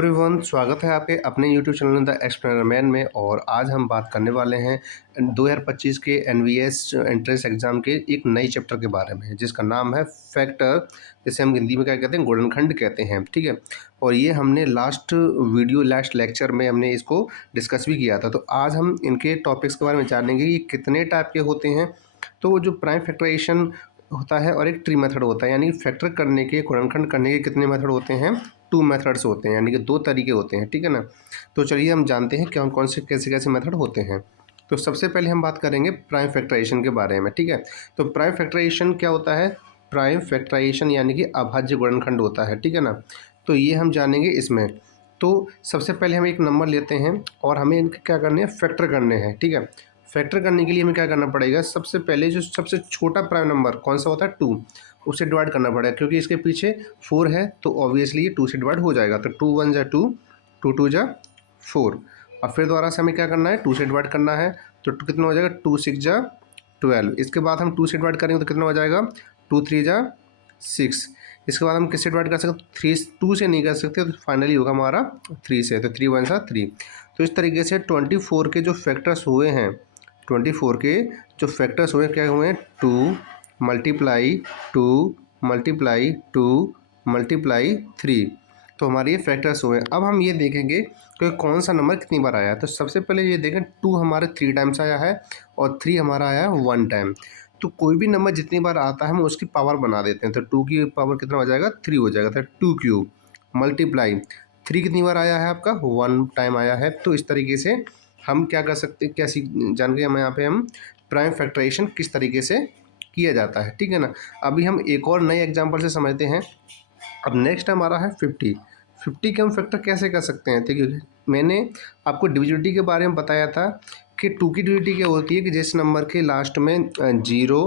Everyone, स्वागत है आपके अपने YouTube channel the explainer man में। और आज हम बात करने वाले हैं 2025 के एनवीएस एंट्रेंस एग्जाम के एक नए चैप्टर के बारे में, जिसका नाम है फैक्टर, जिसे हम हिंदी में क्या कहते हैं, गुणनखंड कहते हैं। ठीक है, और ये हमने लास्ट लेक्चर में हमने इसको डिस्कस भी किया था। तो आज हम इनके टॉपिक्स के बारे में जानेंगे कि कितने टाइप के होते हैं। तो वो जो प्राइम फैक्टराइजेशन होता है और एक ट्री मेथड होता है, यानी फैक्टर करने के, गुणनखंड करने के कितने मेथड होते हैं? 2 मेथड्स होते हैं, यानी कि 2 तरीके होते हैं। ठीक है ना। तो चलिए हम जानते हैं कौन कौन से कैसे कैसे मेथड होते हैं। तो सबसे पहले हम बात करेंगे प्राइम फैक्टराइजेशन के बारे में। ठीक है, तो प्राइम फैक्टराइजेशन क्या होता है? प्राइम फैक्टराइजेशन यानी कि अभाज्य गुणनखंड होता है। ठीक है ना, तो ये हम जानेंगे इसमें। तो सबसे पहले हम एक नंबर लेते हैं और हमें इनके क्या करने हैं, फैक्टर करने हैं। ठीक है, फैक्टर करने के लिए हमें क्या करना पड़ेगा? सबसे पहले जो सबसे छोटा प्राइम नंबर कौन सा होता है, 2, उससे डिवाइड करना पड़ेगा, क्योंकि इसके पीछे 4 है तो ऑब्वियसली ये 2 से डिवाइड हो जाएगा। तो 2 1 जा 2, 2 2 जा 4, और फिर दोबारा से हमें क्या करना है, 2 से डिवाइड करना है। तो कितना हो जाएगा, 2 6 जा 12। इसके बाद हम 2 से डिवाइड करेंगे तो कितना हो जाएगा, 2 3 जा 6। इसके बाद हम किससे डिवाइड कर सकते, 3 2 से नहीं कर सकते, तो फाइनली होगा हमारा 3 से। तो 3 1 सा 3। तो इस तरीके से 24 के जो फैक्टर्स हुए हैं, 24 के जो फैक्टर्स हुए क्या हुए हैं, 2 मल्टीप्लाई 2 मल्टीप्लाई 2 मल्टीप्लाई 3। तो हमारे ये फैक्टर्स हुए। अब हम ये देखेंगे कि कौन सा नंबर कितनी बार आया है। तो सबसे पहले ये देखें, 2 हमारे 3 टाइम्स आया है और 3 हमारा आया है 1 टाइम। तो कोई भी नंबर जितनी बार आता है हम उसकी पावर बना देते हैं। तो 2 की पावर कितना हो जाएगा, 3 हो जाएगा। तो 2 क्यूब मल्टीप्लाई 3 कितनी बार आया है आपका, 1 टाइम आया है। तो इस तरीके से हम क्या कर सकते हैं, क्या जान गए हम यहाँ पे हम प्राइम फैक्टराइजेशन किस तरीके से किया जाता है। ठीक है ना। अभी हम एक और नए एग्जांपल से समझते हैं। अब नेक्स्ट हमारा है 50। 50 के हम फैक्टर कैसे कर सकते हैं? देखिए, मैंने आपको डिविजिबिलिटी के बारे में बताया था कि 2 की डिविजिबिलिटी क्या होती है कि जिस नंबर के लास्ट में 0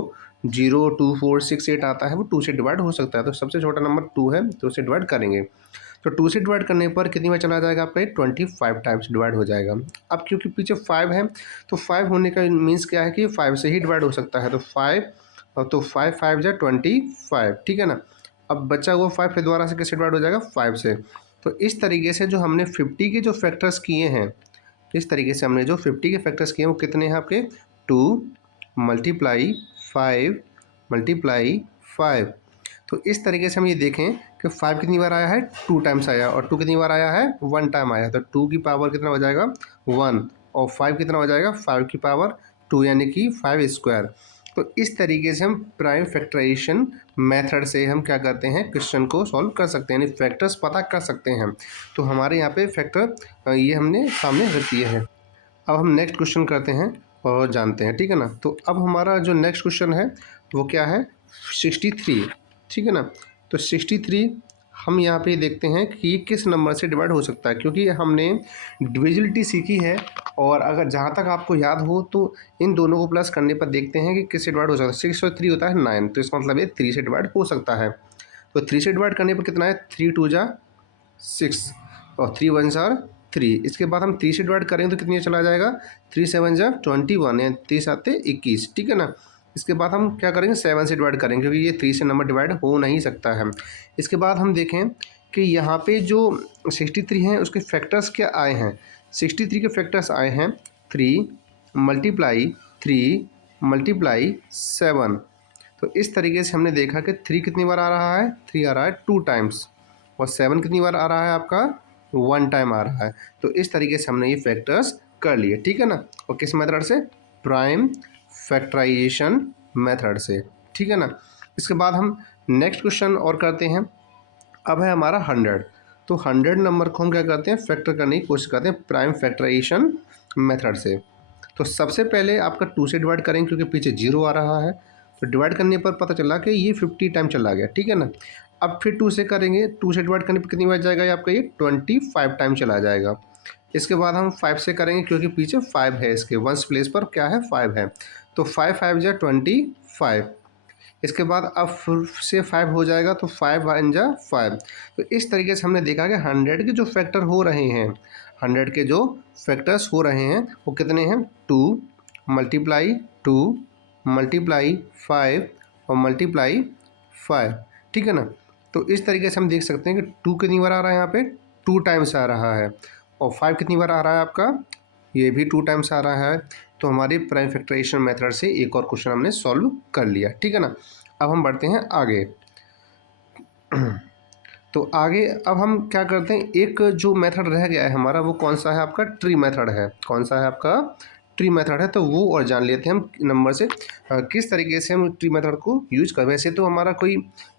0 2 4 6 8 आता है वो 2 से डिवाइड हो सकता है। तो सबसे छोटा नंबर 2 है, तो उसे डिवाइड करेंगे। तो 2 से डिवाइड करने पर कितनी बार चला जाएगा आपका, 25 टाइम्स डिवाइड हो जाएगा। अब क्योंकि पीछे 5 है, तो 5 होने का मीन्स क्या है कि 5 से ही डिवाइड हो सकता है। तो 5, तो 5 5 जा 25। ठीक है ना। अब बचा हुआ 5 फिर दोबारा से किससे डिवाइड हो जाएगा, 5 से। तो इस तरीके से जो हमने 50 के जो फैक्टर्स किए हैं, इस तरीके से हमने जो 50 के फैक्टर्स किए हैं वो कितने हैं आपके, 2 मल्टीप्लाई 5 मल्टीप्लाई 5। तो इस तरीके से हम ये देखें कि 5 कितनी बार आया है, 2 टाइम्स आया, और 2 कितनी बार आया है, 1 टाइम आया। तो 2 की पावर कितना हो जाएगा, 1, और 5 कितना हो जाएगा, 5 की पावर 2, यानी कि 5 स्क्वायर। तो इस तरीके से हम प्राइम फैक्टराइजेशन मेथड से हम क्या करते हैं, क्वेश्चन को सॉल्व कर सकते हैं, यानी फैक्टर्स पता कर सकते हैं। तो हमारे यहाँ पे फैक्टर ये हमने सामने रख दिए हैं। अब हम नेक्स्ट क्वेश्चन करते हैं और जानते हैं। ठीक है ना। तो अब हमारा जो नेक्स्ट क्वेश्चन है वो क्या है, 63। ठीक है ना। तो 63 हम यहाँ पे देखते हैं कि ये किस नंबर से डिवाइड हो सकता है, क्योंकि हमने डिविजिबिलिटी सीखी है। और अगर जहाँ तक आपको याद हो तो इन दोनों को प्लस करने पर देखते हैं कि किससे डिवाइड हो सकता है। 6 और 3 होता है 9, तो इसका मतलब ये 3 से डिवाइड हो सकता है। तो 3 से डिवाइड करने पर कितना है, 3 2 जा 6 और 3 1 जा 3। इसके बाद हम 3 से डिवाइड करेंगे तो कितनी चला जाएगा, 3 7 जा 21, यानी 3 7 21। ठीक है ना। इसके बाद हम क्या करेंगे, 7 से डिवाइड करेंगे, क्योंकि ये 3 से नंबर डिवाइड हो नहीं सकता है। इसके बाद हम देखें कि यहाँ पे जो 63 हैं उसके फैक्टर्स क्या आए हैं। 63 के फैक्टर्स आए हैं 3 मल्टीप्लाई 3 मल्टीप्लाई 7। तो इस तरीके से हमने देखा कि 3 कितनी बार आ रहा है, 3 आ रहा है 2 टाइम्स, और 7 कितनी बार आ रहा है आपका, 1 टाइम आ रहा है। तो इस तरीके से हमने ये फैक्टर्स कर लिए। ठीक है ना। और किस मेथड से, प्राइम फैक्टराइजेशन मेथड से। ठीक है ना। इसके बाद हम नेक्स्ट क्वेश्चन और करते हैं। अब है हमारा 100। तो 100 नंबर को हम क्या करते हैं, फैक्टर करने की कोशिश करते हैं प्राइम फैक्टराइजेशन मेथड से। तो सबसे पहले आपका 2 से डिवाइड करेंगे, क्योंकि पीछे 0 आ रहा है। तो डिवाइड करने पर पता चला कि ये 50 टाइम चला गया। ठीक है ना। अब फिर 2 से करेंगे, 2 से डिवाइड करने पर कितनी बार जाएगा, ये आपका ये 25 टाइम चला जाएगा। इसके बाद हम 5 से करेंगे, क्योंकि पीछे 5 है, इसके वंस प्लेस पर क्या है, 5 है। तो 5 5 जा 25। इसके बाद अब फिर से 5 हो जाएगा, तो 5 1 जा 5। तो इस तरीके से हमने देखा कि 100 के जो फैक्टर हो रहे हैं, 100 के जो फैक्टर्स हो रहे हैं वो कितने हैं, 2 मल्टीप्लाई 2 मल्टीप्लाई 5 और मल्टीप्लाई 5। ठीक है ना। तो इस तरीके से हम देख सकते हैं कि 2 कितनी बार आ रहा है यहाँ पे, 2 टाइम्स आ रहा है, और 5 कितनी बार आ रहा है आपका, ये भी 2 टाइम्स आ रहा है। तो हमारी प्राइम फैक्टराइजेशन मेथड से एक और क्वेश्चन हमने सॉल्व कर लिया, ठीक है ना। अब हम बढ़ते हैं आगे। तो आगे अब हम क्या करते हैं, एक जो मेथड रह गया है हमारा, वो कौन सा है आपका, ट्री मेथड है। कौन सा है आपका, ट्री मेथड है। तो वो और जान लेते हैं हम नंबर से किस तरीके से हम ट्री मेथड को यूज कर। वैसे तो हमारा कोई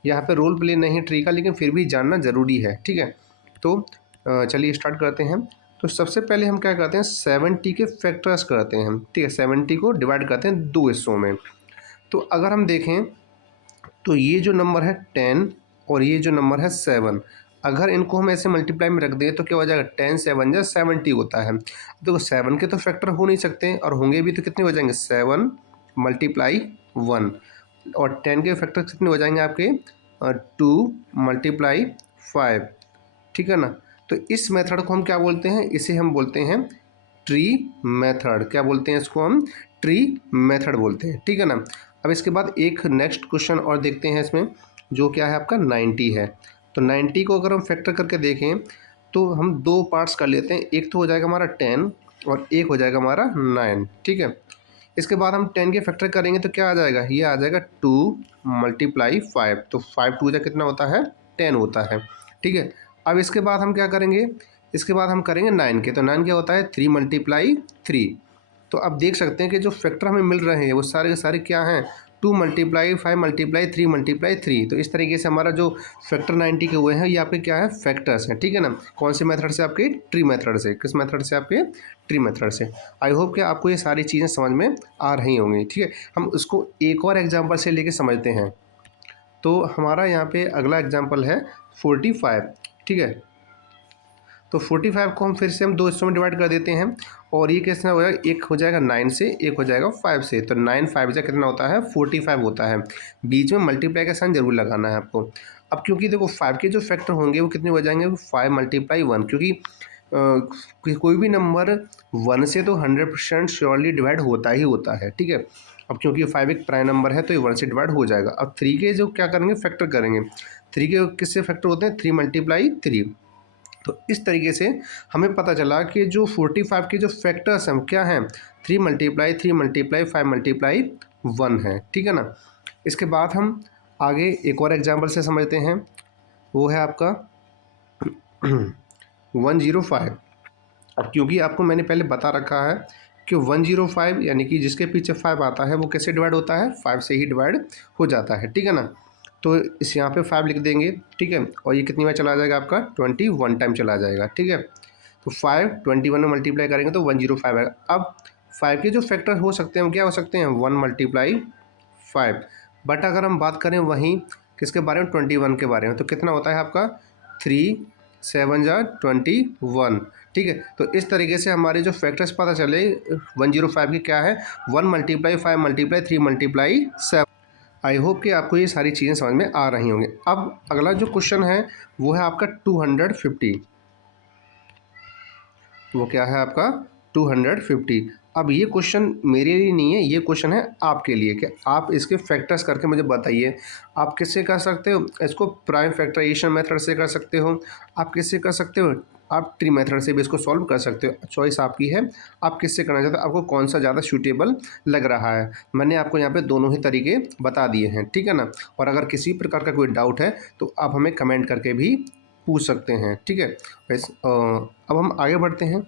यहाँ पे रोल प्ले नहीं है ट्री का, लेकिन फिर भी जानना ज़रूरी है, ठीक है। तो चलिए स्टार्ट करते हैं। तो सबसे पहले हम क्या करते हैं, 70 के फैक्टर्स करते हैं, ठीक है। 70 को डिवाइड करते हैं 2 हिस्सों में। तो अगर हम देखें तो ये जो नंबर है 10 और ये जो नंबर है 7, अगर इनको हम ऐसे मल्टीप्लाई में रख दें तो क्या हो जाएगा, 10 7 जा 70 होता है। देखो 7 के तो फैक्टर हो नहीं सकते, और होंगे भी तो कितने हो जाएंगे, 7 मल्टीप्लाई 1, और 10 के फैक्टर कितने हो जाएंगे आपके, 2 मल्टीप्लाई 5, ठीक है ना। तो इस मेथड को हम क्या बोलते हैं, इसे हम बोलते हैं ट्री मेथड। क्या बोलते हैं इसको हम, ट्री मेथड बोलते हैं, ठीक है ना। अब इसके बाद एक नेक्स्ट क्वेश्चन और देखते हैं इसमें, जो क्या है आपका 90 है। तो 90 को अगर हम फैक्टर करके देखें तो हम 2 पार्ट्स कर लेते हैं, एक तो हो जाएगा हमारा 10 और एक हो जाएगा हमारा 9, ठीक है। इसके बाद हम 10 के फैक्टर करेंगे तो क्या आ जाएगा, ये आ जाएगा 2 मल्टीप्लाई 5, तो 5 2 कितना होता है, 10 होता है, ठीक है। अब इसके बाद हम क्या करेंगे, इसके बाद हम करेंगे 9 के, तो 9 क्या होता है, 3 मल्टीप्लाई 3। तो अब देख सकते हैं कि जो फैक्टर हमें मिल रहे हैं वो सारे के सारे क्या हैं, 2 मल्टीप्लाई 5 मल्टीप्लाई 3 मल्टीप्लाई 3। तो इस तरीके से हमारा जो फैक्टर 90 के हुए हैं ये आपके क्या है, फैक्टर्स हैं, ठीक है ना। कौन से मेथड से, आपके ट्री मेथड से। किस मेथड से, आपके ट्री मेथड से। आई होप कि आपको ये सारी चीज़ें समझ में आ रही होंगी, ठीक है। हम उसको एक और एग्जाम्पल से लेके समझते हैं। तो हमारा यहाँ पे अगला एग्जाम्पल है 45, ठीक है। तो 45 को हम फिर से हम 2 हिस्सों में डिवाइड कर देते हैं, और ये कैसे हो जाएगा, एक हो जाएगा 9 से, एक हो जाएगा 5 से। तो 9 5 से कितना होता है, 45 होता है। बीच में मल्टीप्लाई का साइन जरूर लगाना है आपको। अब क्योंकि देखो 5 के जो फैक्टर होंगे वो कितने हो जाएंगे, 5 मल्टीप्लाई 1, क्योंकि कोई भी नंबर 1 से तो 100% श्योरली डिवाइड होता ही होता है, ठीक है। अब क्योंकि 5 एक प्राइम नंबर है तो ये 1 से डिवाइड हो जाएगा। अब 3 के जो क्या करेंगे, फैक्टर करेंगे। 3 के किससे फैक्टर होते हैं, 3 मल्टीप्लाई 3। तो इस तरीके से हमें पता चला कि जो 45 के जो फैक्टर्स हैं क्या हैं, 3 मल्टीप्लाई 3 मल्टीप्लाई 5 मल्टीप्लाई 1 है, ठीक है ना। इसके बाद हम आगे एक और एग्जांपल से समझते हैं, वो है आपका 105। अब क्योंकि आपको मैंने पहले बता रखा है कि 105 यानी कि जिसके पीछे 5 आता है वो कैसे डिवाइड होता है, 5 से ही डिवाइड हो जाता है, ठीक है ना। तो इस यहाँ पे 5 लिख देंगे, ठीक है। और ये कितनी बार चला जाएगा आपका, 21 टाइम चला जाएगा, ठीक है। तो 5 21 में मल्टीप्लाई करेंगे तो 105 आएगा। अब 5 के जो फैक्टर हो सकते हैं वो क्या हो सकते हैं, 1 मल्टीप्लाई 5। बट अगर हम बात करें वहीं किसके बारे में, 21 के बारे में, तो कितना होता है आपका, 3 7 जा 21, ठीक है। तो इस तरीके से हमारे जो फैक्टर्स पता चले 105 की क्या है, 1 multiply 5 multiply 3 multiply 7। I hope कि आपको ये सारी चीज़ें समझ में आ रही होंगी। अब अगला जो क्वेश्चन है वो है आपका 250। वो क्या है आपका, 250। अब ये क्वेश्चन मेरे लिए नहीं है, ये क्वेश्चन है आपके लिए कि आप इसके फैक्टर्स करके मुझे बताइए। आप किससे कर सकते हो इसको, प्राइम फैक्टराइजेशन मेथड से कर सकते हो, आप किससे कर सकते हो, आप ट्री मेथड से भी इसको सॉल्व कर सकते हो। चॉइस आपकी है, आप किससे करना चाहते हो, आपको कौन सा ज़्यादा सूटेबल लग रहा है। मैंने आपको यहाँ पे दोनों ही तरीके बता दिए हैं, ठीक है ना। और अगर किसी प्रकार का कोई डाउट है तो आप हमें कमेंट करके भी पूछ सकते हैं, ठीक है। अब हम आगे बढ़ते हैं।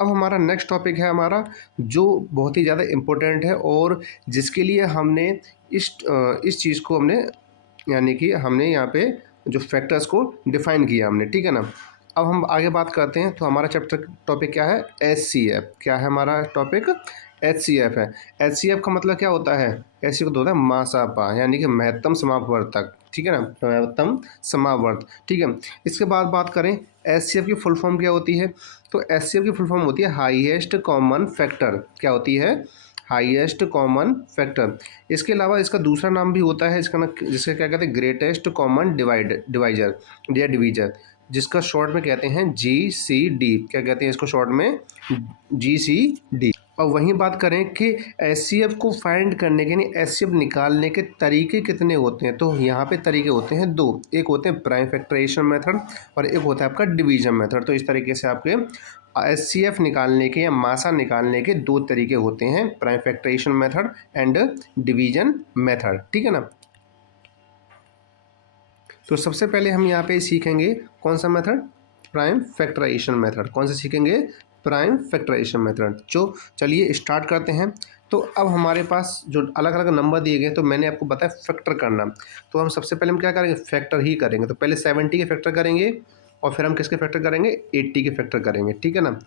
अब हमारा नेक्स्ट टॉपिक है हमारा जो बहुत ही ज़्यादा इम्पोर्टेंट है, और जिसके लिए हमने इस चीज़ को हमने यानी कि हमने यहाँ पे जो फैक्टर्स को डिफाइन किया हमने, ठीक है ना। अब हम आगे बात करते हैं। तो हमारा चैप्टर टॉपिक क्या है, HCF। क्या है हमारा टॉपिक, HCF है। HCF का मतलब क्या होता है, HCF होता है मासापा, यानी कि महत्तम समापवर्तक, ठीक है ना, महत्तम समावर्त, ठीक है। इसके बाद बात करें HCF की फुल फॉर्म क्या होती है, तो HCF की फुल फॉर्म होती है हाईएस्ट कॉमन फैक्टर। क्या होती है, हाईएस्ट कॉमन फैक्टर। इसके अलावा इसका दूसरा नाम भी होता है, इसका जिसका क्या कहते हैं, ग्रेटेस्ट कॉमन डिवाइजर या डिवीजर, जिसका शॉर्ट में कहते हैं GCD। क्या कहते हैं इसको शॉर्ट में, GCD। और वहीं बात करें कि एचसीएफ को फाइंड करने के यानी एचसीएफ निकालने के तरीके कितने होते हैं, तो यहाँ पे तरीके होते हैं दो। एक होते हैं प्राइम फैक्टराइजेशन मेथड और एक होता है आपका डिवीजन मेथड। तो इस तरीके से आपके एचसीएफ निकालने के या मासा निकालने के दो तरीके होते हैं, prime factorisation method and division method, ठीक है ना। तो सबसे पहले हम यहाँ पे सीखेंगे कौन सा मेथड, प्राइम फैक्टराइजेशन मेथड। कौन सा सीखेंगे, प्राइम फैक्टराइजेशन मेथड। जो चलिए स्टार्ट करते हैं। तो अब हमारे पास जो अलग अलग नंबर दिए गए, तो मैंने आपको बताया फैक्टर करना। तो हम सबसे पहले हम क्या करेंगे, फैक्टर ही करेंगे। तो पहले 70 के फैक्टर करेंगे और फिर हम किसके फैक्टर करेंगे, 80 के फैक्टर करेंगे, ठीक है ना।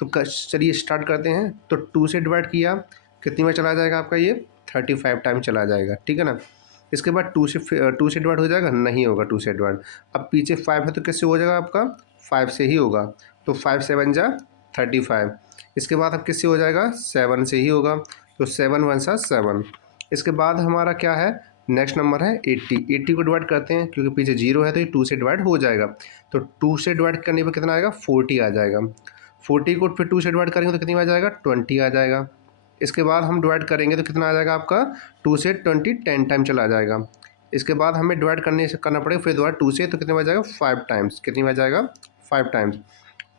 तो चलिए स्टार्ट करते हैं। तो 2 से डिवाइड किया, कितनी बार चला जाएगा आपका ये, 35 टाइम चला जाएगा, ठीक है ना। इसके बाद 2 से डिवाइड हो जाएगा, नहीं होगा 2 से डिवाइड। अब पीछे 5 है तो किससे हो जाएगा आपका, 5 से ही होगा। तो 5 7 जा 35। इसके बाद अब किससे हो जाएगा, 7 से ही होगा। तो 7 1 सा 7। इसके बाद हमारा क्या है, नेक्स्ट नंबर है 80। 80 को डिवाइड करते हैं क्योंकि पीछे 0 है तो ये 2 से डिवाइड हो जाएगा। तो 2 से डिवाइड करने पर कितना आएगा, 40 आ जाएगा। 40 को फिर 2 से डिवाइड करेंगे तो कितनी आ जाएगा, 20 आ जाएगा। इसके बाद हम डिवाइड करेंगे तो कितना आ जाएगा आपका, 2 से 20 10 टाइम चला जाएगा। इसके बाद हमें डिवाइड करना पड़ेगा फिर दोबारा 2 से, तो कितने बार जाएगा, 5 टाइम्स। कितनी बार जाएगा, 5 टाइम्स।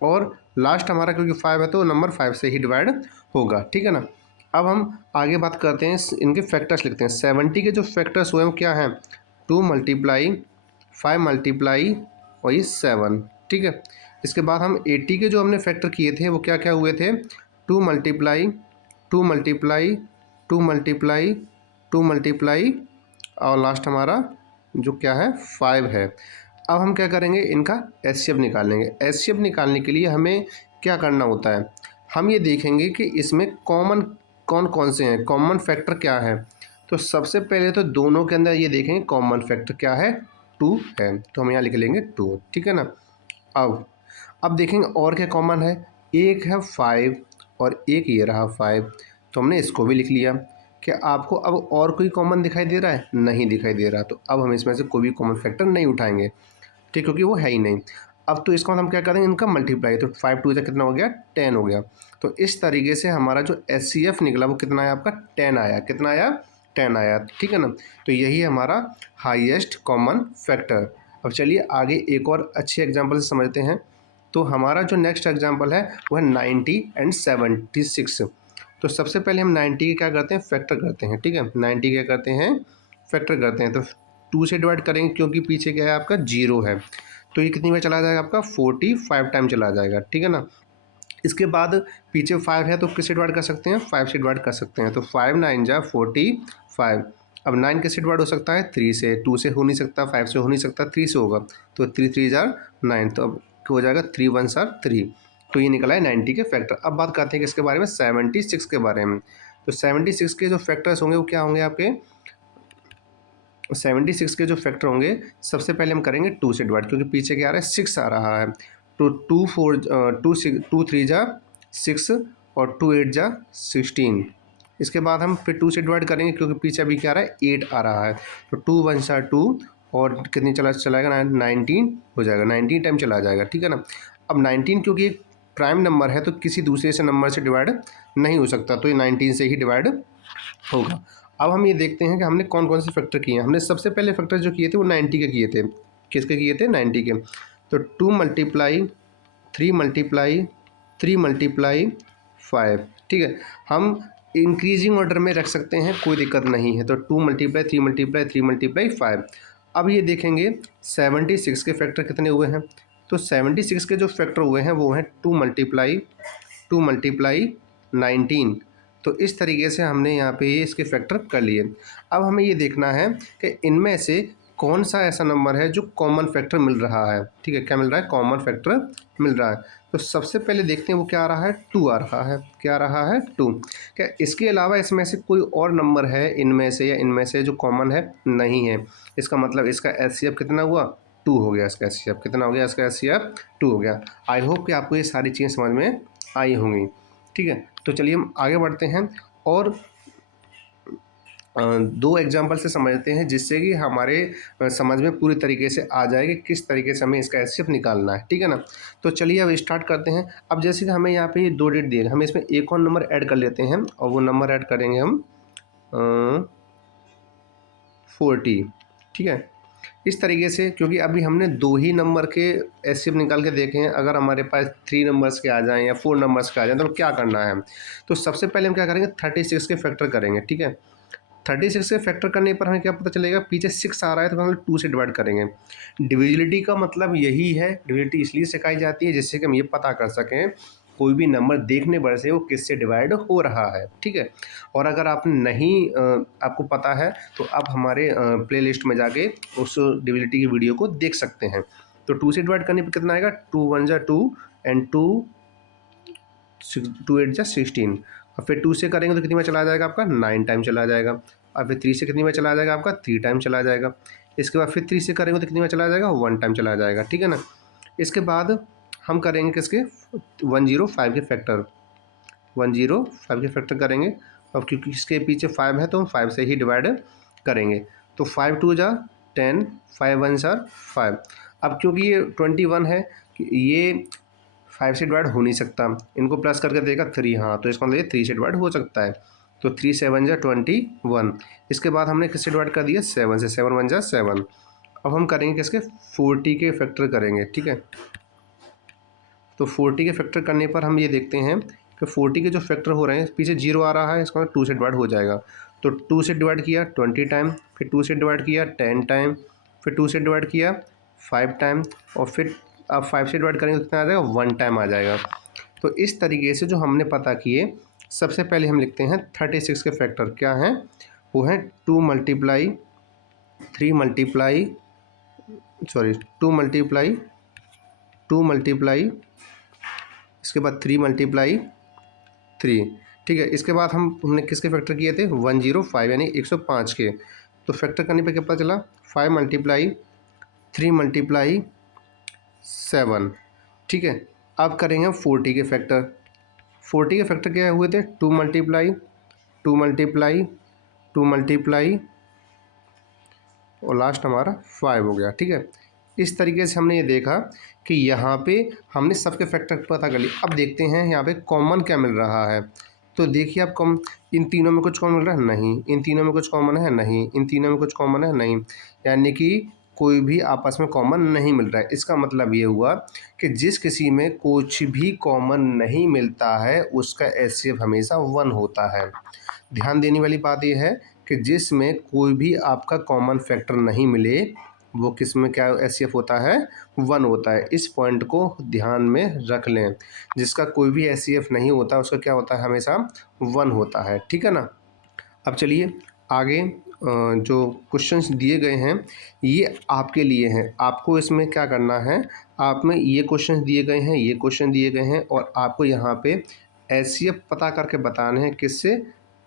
और लास्ट हमारा क्योंकि 5 है तो नंबर 5 से ही डिवाइड होगा, ठीक है ना। अब हम आगे बात करते हैं, इनके फैक्टर्स लिखते हैं। 70 के जो फैक्टर्स हुए हैं वो क्या हैं, 2 मल्टीप्लाई 5 मल्टीप्लाई और ये 7, ठीक है। इसके बाद हम 80 के जो हमने फैक्टर किए थे वो क्या क्या हुए थे, 2 मल्टीप्लाई 2 मल्टीप्लाई 2 मल्टीप्लाई 2 मल्टीप्लाई और लास्ट हमारा जो क्या है 5 है। अब हम क्या करेंगे, इनका एचसीएफ निकालेंगे। एचसीएफ निकालने के लिए हमें क्या करना होता है, हम ये देखेंगे कि इसमें कॉमन कौन कौन से हैं, कॉमन फैक्टर क्या है। तो सबसे पहले तो दोनों के अंदर ये देखेंगे कॉमन फैक्टर क्या है, 2 है। तो हम यहाँ लिख लेंगे 2, ठीक है ना। अब देखेंगे और क्या कॉमन है, एक है 5 और एक ये रहा 5। तो हमने इसको भी लिख लिया। क्या आपको अब और कोई कॉमन दिखाई दे रहा है, नहीं दिखाई दे रहा। तो अब हम इसमें से कोई भी कॉमन फैक्टर नहीं उठाएंगे, ठीक, क्योंकि वो है ही नहीं। अब तो इसका हम क्या करेंगे, इनका मल्टीप्लाई। तो 5 2 कितना हो गया, 10 हो गया। तो इस तरीके से हमारा जो एचसीएफ निकला वो कितना आया आपका, 10 आया। कितना आया, 10 आया, ठीक है ना। तो यही हमारा हाईएस्ट कॉमन फैक्टर। अब चलिए आगे एक और अच्छे एग्जाम्पल से समझते हैं। तो हमारा जो नेक्स्ट एग्जाम्पल है वो है 90 एंड 76। तो सबसे पहले हम 90 के क्या करते हैं, फैक्टर करते हैं, ठीक है। 90 क्या करते हैं, फैक्टर करते हैं। तो 2 से डिवाइड करेंगे क्योंकि पीछे क्या है आपका 0 है। तो ये कितनी बार चला जाएगा आपका, 45 टाइम चला जाएगा, ठीक है ना। इसके बाद पीछे 5 है तो किससे डिवाइड कर सकते हैं, 5 से डिवाइड कर सकते हैं। तो 5 9 जा 45। अब 9 किससे डिवाइड हो सकता है, 3 से। 2 से हो नहीं सकता, 5 से हो नहीं सकता, 3 से होगा। तो 3 3 जा 9। तो अब हो जाएगा 3 1 सा 3। तो ये निकला है 90 के फैक्टर। अब बात करते हैं किसके बारे में, 76 के बारे में। तो 76 के जो फैक्टर्स होंगे वो क्या होंगे आपके, 76 के जो फैक्टर होंगे सबसे पहले हम करेंगे 2 से डिवाइड क्योंकि पीछे क्या आ रहा है, 6 आ रहा है। तो 2 3 जा 6 और 2 8 जा 16। इसके बाद हम फिर 2 से डिवाइड करेंगे क्योंकि पीछे अभी क्या आ रहा है, 8 आ रहा है। तो 2 1 सा 2 और कितनी चलाएगा 19 हो जाएगा, 19 टाइम चला जाएगा, ठीक है ना। अब 19 क्योंकि एक प्राइम नंबर है तो किसी दूसरे से नंबर से डिवाइड नहीं हो सकता, तो ये 19 से ही डिवाइड होगा। अब हम ये देखते हैं कि हमने कौन कौन से फैक्टर किए हैं। हमने सबसे पहले फैक्टर जो किए थे वो 90 के किए थे। किसके किए थे, 90 के। तो 2 मल्टीप्लाई 3 मल्टीप्लाई 3 मल्टीप्लाई 5, ठीक है। हम इंक्रीजिंग ऑर्डर में रख सकते हैं, कोई दिक्कत नहीं है। तो 2 मल्टीप्लाई 3 मल्टीप्लाई 3 मल्टीप्लाई 5। अब ये देखेंगे 76 के फैक्टर कितने हुए हैं। तो 76 के जो फैक्टर हुए हैं वो हैं 2 मल्टीप्लाई 19। तो इस तरीके से हमने यहाँ पे ये इसके फैक्टर कर लिए। अब हमें ये देखना है कि इनमें से कौन सा ऐसा नंबर है जो कॉमन फैक्टर मिल रहा है, ठीक है। क्या मिल रहा है, कॉमन फैक्टर मिल रहा है। तो सबसे पहले देखते हैं वो क्या आ रहा है, 2 आ रहा है। क्या आ रहा है, 2। क्या इसके अलावा इसमें से कोई और नंबर है इनमें से या इनमें से जो कॉमन है, नहीं है। इसका मतलब इसका एचसीएफ कितना हुआ, 2 हो गया। इसका एचसीएफ कितना हो गया, इसका एचसीएफ 2 हो गया। आई होप कि आपको ये सारी चीज़ें समझ में आई होंगी, ठीक है। तो चलिए हम आगे बढ़ते हैं और दो एग्जाम्पल से समझते हैं जिससे कि हमारे समझ में पूरी तरीके से आ जाए कि किस तरीके से हमें इसका एचसीएफ निकालना है, ठीक है ना। तो चलिए अब स्टार्ट करते हैं। अब जैसे कि हमें यहाँ पे ये 2 डेट दिए, हम इसमें एक और नंबर ऐड कर लेते हैं और वो नंबर ऐड करेंगे हम 40, ठीक है। इस तरीके से, क्योंकि अभी हमने 2 ही नंबर के एचसीएफ निकाल के देखे हैं, अगर हमारे पास 3 नंबर्स के आ जाएं या 4 नंबर्स के आ जाएं तो क्या करना है। तो सबसे पहले हम क्या करेंगे, 36 के फैक्टर करेंगे, ठीक है। 36 से फैक्टर करने पर हमें क्या पता चलेगा, पीछे 6 आ रहा है तो हम 2 से डिवाइड करेंगे। डिविजिबिलिटी का मतलब यही है, डिविजिबिलिटी इसलिए सिखाई जाती है जिससे कि हम ये पता कर सकें कोई भी नंबर देखने पर से वो किससे डिवाइड हो रहा है, ठीक है। और अगर आप नहीं आपको पता है तो आप हमारे प्लेलिस्ट में जाके उस डिविजिबिलिटी की वीडियो को देख सकते हैं। तो 2 से डिवाइड करने पर कितना आएगा, 2 1 जा 2 एंड 2 8 जा 16। और फिर 2 से करेंगे तो कितनी बार चला जाएगा आपका, 9 टाइम चला जाएगा। और फिर 3 से कितनी बार चला जाएगा आपका, 3 टाइम चला जाएगा। इसके बाद फिर 3 से करेंगे तो कितनी बार चला जाएगा, 1 टाइम चला जाएगा, ठीक है ना। इसके बाद हम करेंगे किसके, 105 के फैक्टर, 105 के फैक्टर करेंगे। और क्योंकि इसके पीछे 5 है तो हम 5 से ही डिवाइड करेंगे। तो 5 2 जा 10, 5 1 जा 5। अब क्योंकि ये 21 है, ये 5 से डिवाइड हो नहीं सकता, इनको प्लस करके देगा 3, हाँ तो इसका मतलब ये 3 से डिवाइड हो सकता है। तो 3 7 जा 21। इसके बाद हमने किससे डिवाइड कर दिया, 7 से, 7 1 जा 7। अब हम करेंगे किसके, 40 के फैक्टर करेंगे, ठीक है। तो 40 के फैक्टर करने पर हम ये देखते हैं कि 40 के जो फैक्टर हो रहे हैं, पीछे 0 आ रहा है, इसका मतलब 2 से डिवाइड हो जाएगा। तो 2 से डिवाइड किया 20 टाइम, फिर 2 से डिवाइड किया 10 टाइम, फिर 2 से डिवाइड किया 5 टाइम, और फिर अब 5 से डिवाइड करेंगे तो कितना आ जाएगा, 1 टाइम आ जाएगा। तो इस तरीके से जो हमने पता किए, सबसे पहले हम लिखते हैं 36 के फैक्टर क्या हैं, वो हैं 2 मल्टीप्लाई 3 मल्टीप्लाई 2 मल्टीप्लाई इसके बाद 3 मल्टीप्लाई 3, ठीक है। इसके बाद हमने किसके फैक्टर किए थे, 105 यानी 105 के। तो फैक्टर करने पे क्या पता चला, 5 मल्टीप्लाई 3 मल्टीप्लाई 7, ठीक है। अब करेंगे हम 40 के फैक्टर। 40 के फैक्टर क्या हुए थे, 2 मल्टीप्लाई 2 मल्टीप्लाई 2 मल्टीप्लाई और लास्ट हमारा 5 हो गया, ठीक है। इस तरीके से हमने ये देखा कि यहाँ पे हमने सबके फैक्टर पता कर लिए। अब देखते हैं यहाँ पे कॉमन क्या मिल रहा है। तो देखिए आप इन तीनों में कुछ कॉमन मिल रहा है, नहीं। इन तीनों में कुछ कॉमन है, नहीं। इन तीनों में कुछ कॉमन है, नहीं। यानी कि कोई भी आपस में कॉमन नहीं मिल रहा है। इसका मतलब ये हुआ कि जिस किसी में कुछ भी कॉमन नहीं मिलता है उसका एचसीएफ हमेशा 1 होता है। ध्यान देने वाली बात यह है कि जिसमें कोई भी आपका कॉमन फैक्टर नहीं मिले वो किस में क्या एचसीएफ होता है, 1 होता है। इस पॉइंट को ध्यान में रख लें, जिसका कोई भी एचसीएफ नहीं होता उसका क्या होता है, हमेशा 1 होता है, ठीक है ना। अब चलिए आगे जो क्वेश्चंस दिए गए हैं ये आपके लिए हैं। आपको इसमें क्या करना है, आप में ये क्वेश्चंस दिए गए हैं, ये क्वेश्चन दिए गए हैं, और आपको यहाँ पे एचसीएफ पता करके बताने हैं किससे,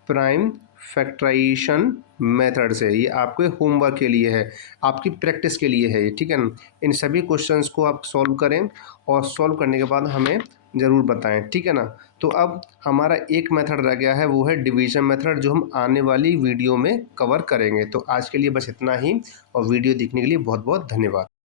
प्राइम फैक्टराइजेशन मेथड से। ये आपके होमवर्क के लिए है, आपकी प्रैक्टिस के लिए है ये, ठीक है ना। इन सभी क्वेश्चंस को आप सॉल्व करें और सॉल्व करने के बाद हमें ज़रूर बताएं, ठीक है ना। तो अब हमारा एक मेथड रह गया है, वो है डिवीजन मेथड, जो हम आने वाली वीडियो में कवर करेंगे। तो आज के लिए बस इतना ही, और वीडियो देखने के लिए बहुत बहुत धन्यवाद।